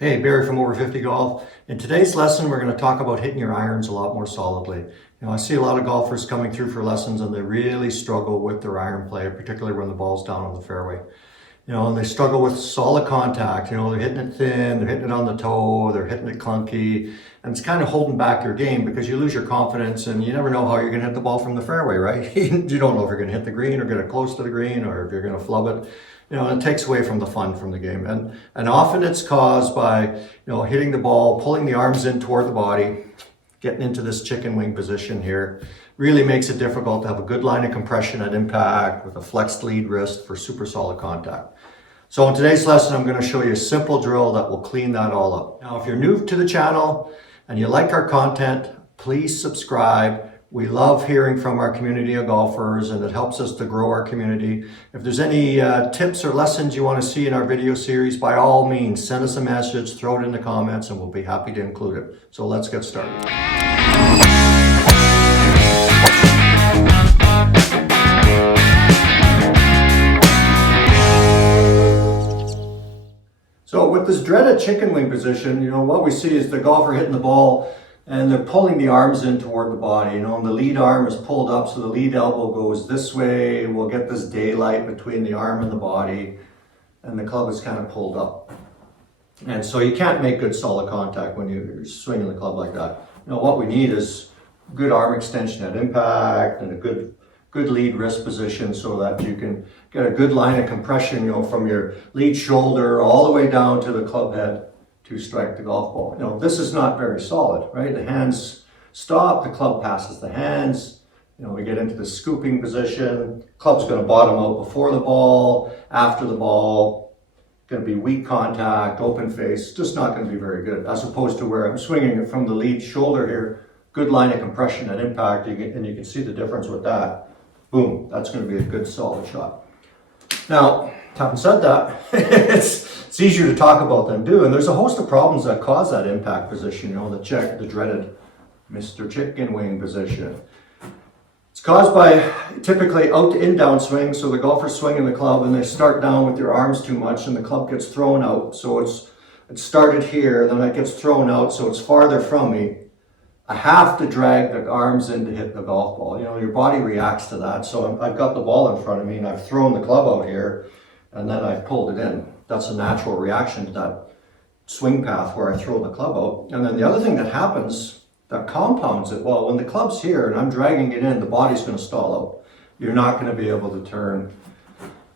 Hey, Barry from Over 50 Golf. In today's lesson, we're going to talk about hitting your irons a lot more solidly. I see a lot of golfers coming through for lessons and they really struggle with their iron play, particularly when the ball's down on the fairway. And they struggle with solid contact. They're hitting it thin, they're hitting it on the toe, they're hitting it clunky, and it's kind of holding back your game because you lose your confidence and you never know how you're going to hit the ball from the fairway, right? You don't know if you're going to hit the green or get it close to the green or if you're going to flub it. It takes away from the fun from the game. And often it's caused by, hitting the ball, pulling the arms in toward the body, getting into this chicken wing position here. Really makes it difficult to have a good line of compression at impact with a flexed lead wrist for super solid contact. So in today's lesson, I'm going to show you a simple drill that will clean that all up. Now, if you're new to the channel and you like our content, please subscribe. We love hearing from our community of golfers and it helps us to grow our community. If there's any tips or lessons you want to see in our video series, by all means, send us a message, throw it in the comments, and we'll be happy to include it. So let's get started. So with this dreaded chicken wing position, what we see is the golfer hitting the ball and they're pulling the arms in toward the body, and the lead arm is pulled up so the lead elbow goes this way. We'll get this daylight between the arm and the body, and the club is kind of pulled up. And so you can't make good solid contact when you're swinging the club like that. What we need is good arm extension at impact and a good lead wrist position so that you can get a good line of compression, from your lead shoulder all the way down to the club head to strike the golf ball. This is not very solid, right? The hands stop, the club passes the hands. We get into the scooping position. Club's going to bottom out before the ball, after the ball. Going to be weak contact, open face, just not going to be very good. As opposed to where I'm swinging it from the lead shoulder here, good line of compression and impact, and you can see the difference with that. Boom, that's going to be a good solid shot. Now, having said that, it's easier to talk about than do, and there's a host of problems that cause that impact position, the dreaded Mr. Chicken Wing position. It's caused by typically out to in downswing, so the golfer's swinging the club and they start down with their arms too much and the club gets thrown out. So it started here, then it gets thrown out, so it's farther from me. I have to drag the arms in to hit the golf ball. Your body reacts to that. So I've got the ball in front of me and I've thrown the club out here and then I've pulled it in. That's a natural reaction to that swing path where I throw the club out. And then the other thing that happens that compounds it, well, when the club's here and I'm dragging it in, the body's going to stall out. You're not going to be able to turn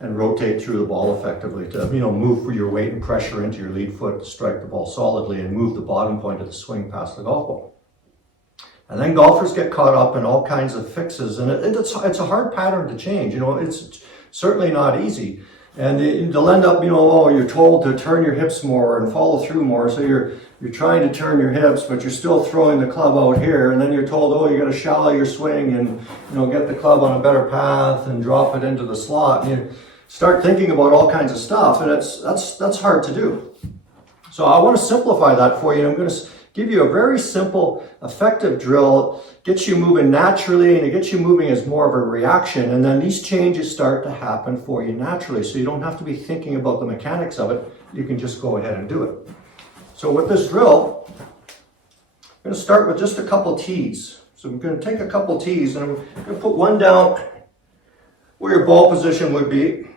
and rotate through the ball effectively to, move your weight and pressure into your lead foot to strike the ball solidly and move the bottom point of the swing past the golf ball. And then golfers get caught up in all kinds of fixes, and it's a hard pattern to change. It's certainly not easy. And they'll end up, you're told to turn your hips more and follow through more. So you're trying to turn your hips, but you're still throwing the club out here. And then you're told, you got to shallow your swing and, get the club on a better path and drop it into the slot. And you start thinking about all kinds of stuff, and that's hard to do. So I want to simplify that for you. I'm going to give you a very simple, effective drill, gets you moving naturally, and it gets you moving as more of a reaction, and then these changes start to happen for you naturally, so you don't have to be thinking about the mechanics of it. You can just go ahead and do it. So with this drill, I'm going to start with just a couple tees. So I'm going to take a couple tees, and I'm going to put one down where your ball position would be,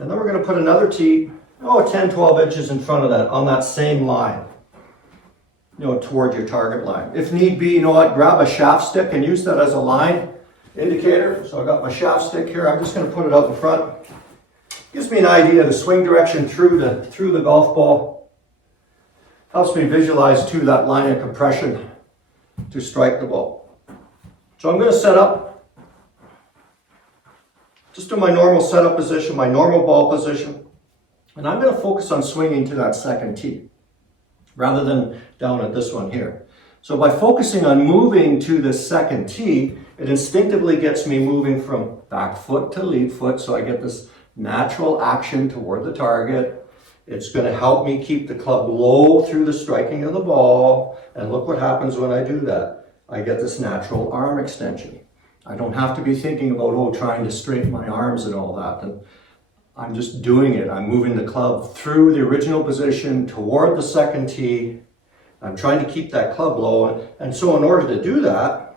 and then we're going to put another tee, 10, 12 inches in front of that, on that same line. Toward your target line. If need be, grab a shaft stick and use that as a line indicator. So I got my shaft stick here. I'm just going to put it out in front. Gives me an idea of the swing direction through the golf ball. Helps me visualize too that line of compression to strike the ball. So I'm going to set up just in my normal setup position, my normal ball position, and I'm going to focus on swinging to that second tee, rather than down at this one here. So by focusing on moving to the second tee, it instinctively gets me moving from back foot to lead foot, so I get this natural action toward the target. It's going to help me keep the club low through the striking of the ball, and look what happens when I do that. I get this natural arm extension. I don't have to be thinking about, trying to straighten my arms and all that. And I'm just doing it. I'm moving the club through the original position toward the second tee. I'm trying to keep that club low. And so in order to do that,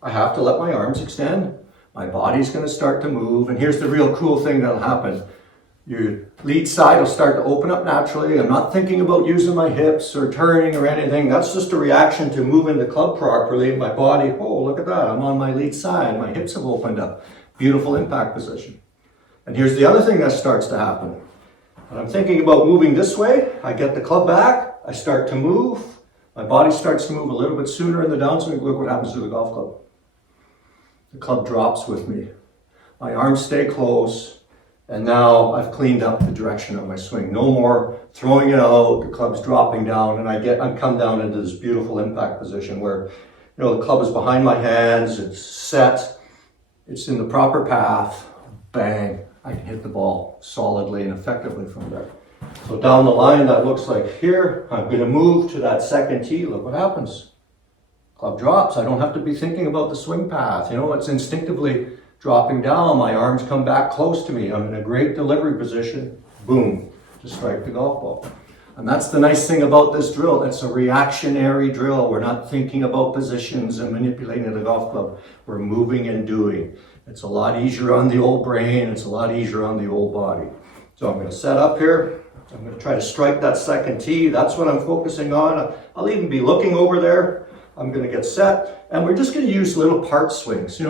I have to let my arms extend. My body's going to start to move. And here's the real cool thing that'll happen. Your lead side will start to open up naturally. I'm not thinking about using my hips or turning or anything. That's just a reaction to moving the club properly. My body, oh, look at that. I'm on my lead side. My hips have opened up. Beautiful impact position. And here's the other thing that starts to happen. When I'm thinking about moving this way, I get the club back. I start to move. My body starts to move a little bit sooner in the downswing. Look what happens to the golf club. The club drops with me. My arms stay close. And now I've cleaned up the direction of my swing. No more throwing it out, the club's dropping down, and I come down into this beautiful impact position where, the club is behind my hands, it's set, it's in the proper path, bang, I can hit the ball solidly and effectively from there. So down the line, that looks like here, I'm gonna move to that second tee, look what happens. Club drops, I don't have to be thinking about the swing path, it's instinctively dropping down, my arms come back close to me. I'm in a great delivery position, boom, to strike the golf ball. And that's the nice thing about this drill. It's a reactionary drill. We're not thinking about positions and manipulating the golf club. We're moving and doing. It's a lot easier on the old brain. It's a lot easier on the old body. So I'm going to set up here. I'm going to try to strike that second tee. That's what I'm focusing on. I'll even be looking over there. I'm going to get set. And we're just going to use little part swings.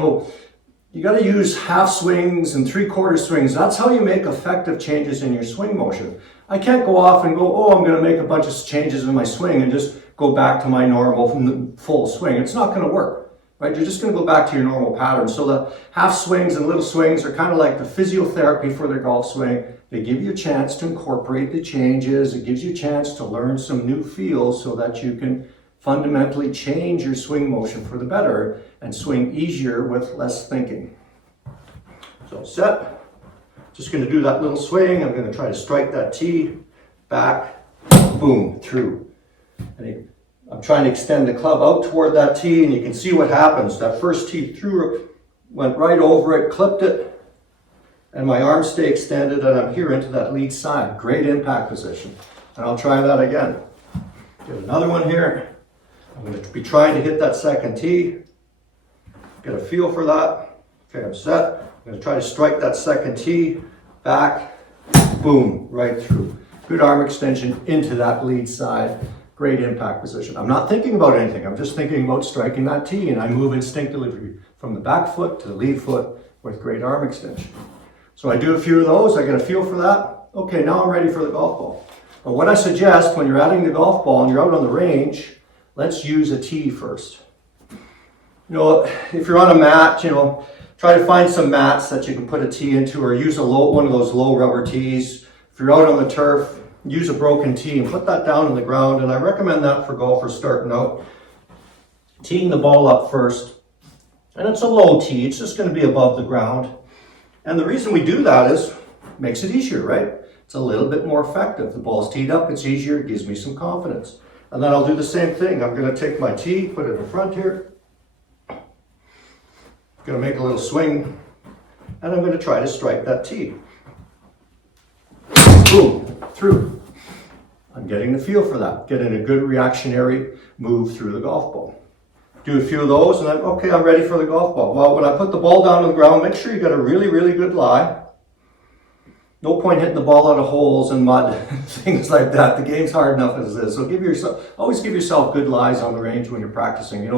You got to use half swings and 3/4 swings. That's how you make effective changes in your swing motion. I can't go off and go, I'm going to make a bunch of changes in my swing and just go back to my normal full swing. It's not going to work, right? You're just going to go back to your normal pattern. So the half swings and little swings are kind of like the physiotherapy for the golf swing. They give you a chance to incorporate the changes. It gives you a chance to learn some new feels so that you can fundamentally change your swing motion for the better and swing easier with less thinking. So set, just going to do that little swing. I'm going to try to strike that tee, back, boom, through. And I'm trying to extend the club out toward that tee, and you can see what happens. That first tee through went right over it, clipped it, and my arms stay extended, and I'm here into that lead side. Great impact position. And I'll try that again. Get another one here. I'm going to be trying to hit that second tee. Get a feel for that. Okay, I'm set. I'm going to try to strike that second tee. Back, boom, right through. Good arm extension into that lead side. Great impact position. I'm not thinking about anything. I'm just thinking about striking that tee, and I move instinctively from the back foot to the lead foot with great arm extension. So I do a few of those. I get a feel for that. Okay, now I'm ready for the golf ball. But what I suggest when you're adding the golf ball and you're out on the range, let's use a tee first. If you're on a mat, try to find some mats that you can put a tee into, or use one of those low rubber tees. If you're out on the turf, use a broken tee and put that down on the ground. And I recommend that for golfers starting out. Teeing the ball up first. And it's a low tee. It's just going to be above the ground. And the reason we do that is it makes it easier, right? It's a little bit more effective. The ball's teed up, it's easier, it gives me some confidence. And then I'll do the same thing. I'm going to take my tee, put it in front here. Going to make a little swing, and I'm going to try to strike that tee. Boom, through. I'm getting the feel for that, getting a good reactionary move through the golf ball. Do a few of those, and then, okay, I'm ready for the golf ball. Well, when I put the ball down on the ground, make sure you got a really, really good lie. No point hitting the ball out of holes and mud, things like that. The game's hard enough as it is. So always give yourself good lies on the range when you're practicing.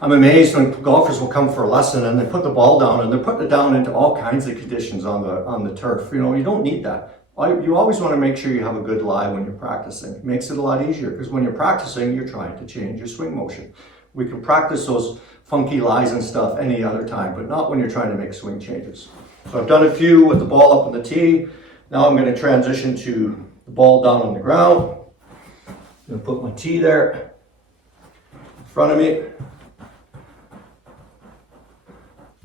I'm amazed when golfers will come for a lesson and they put the ball down and they're putting it down into all kinds of conditions on the turf. You don't need that. You always want to make sure you have a good lie when you're practicing. It makes it a lot easier because when you're practicing, you're trying to change your swing motion. We can practice those funky lies and stuff any other time, but not when you're trying to make swing changes. So I've done a few with the ball up on the tee. Now I'm going to transition to the ball down on the ground. I'm going to put my tee there in front of me.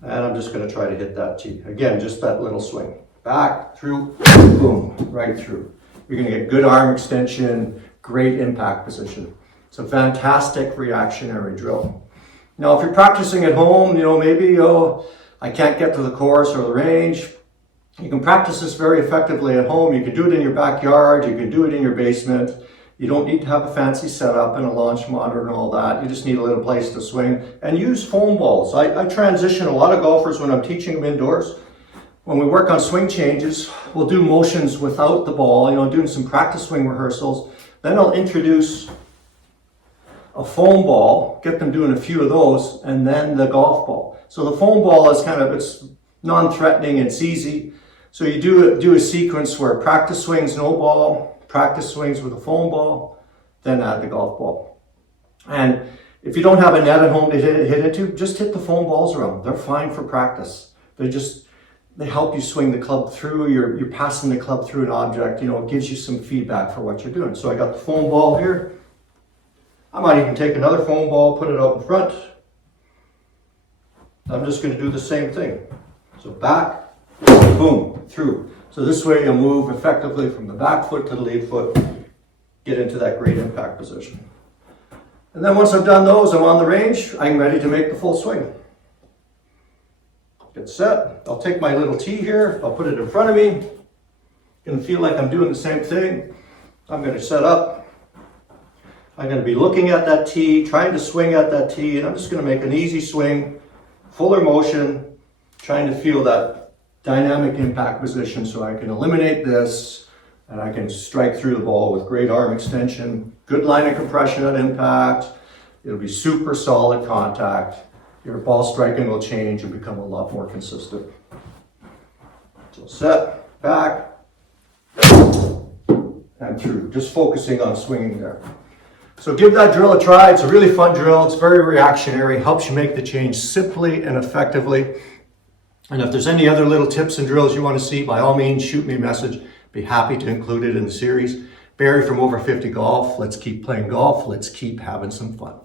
And I'm just going to try to hit that tee. Again, just that little swing. Back, through, boom, right through. You're going to get good arm extension, great impact position. It's a fantastic reactionary drill. Now, if you're practicing at home, maybe I can't get to the course or the range. You can practice this very effectively at home. You can do it in your backyard. You can do it in your basement. You don't need to have a fancy setup and a launch monitor and all that. You just need a little place to swing and use foam balls. I transition a lot of golfers when I'm teaching them indoors. When we work on swing changes, we'll do motions without the ball, doing some practice swing rehearsals. Then I'll introduce a foam ball, get them doing a few of those, and then the golf ball. So the foam ball is it's non-threatening, it's easy. So you do a sequence where practice swings, no ball, practice swings with a foam ball, then add the golf ball. And if you don't have a net at home to hit into, just hit the foam balls around. They're fine for practice. They help you swing the club through. You're passing the club through an object. It gives you some feedback for what you're doing. So I got the foam ball here. I might even take another foam ball, put it out in front. I'm just going to do the same thing. So back, boom, through. So this way you'll move effectively from the back foot to the lead foot, get into that great impact position. And then once I've done those, I'm on the range, I'm ready to make the full swing. Get set. I'll take my little tee here, I'll put it in front of me. Gonna feel like I'm doing the same thing. I'm gonna set up. I'm gonna be looking at that tee, trying to swing at that tee, and I'm just gonna make an easy swing, fuller motion, trying to feel that dynamic impact position so I can eliminate this and I can strike through the ball with great arm extension, good line of compression at impact. It'll be super solid contact. Your ball striking will change and become a lot more consistent. So set, back, and through. Just focusing on swinging there. So give that drill a try. It's a really fun drill. It's very reactionary. Helps you make the change simply and effectively. And if there's any other little tips and drills you want to see, by all means, shoot me a message. Be happy to include it in the series. Barry from Over 50 Golf. Let's keep playing golf. Let's keep having some fun.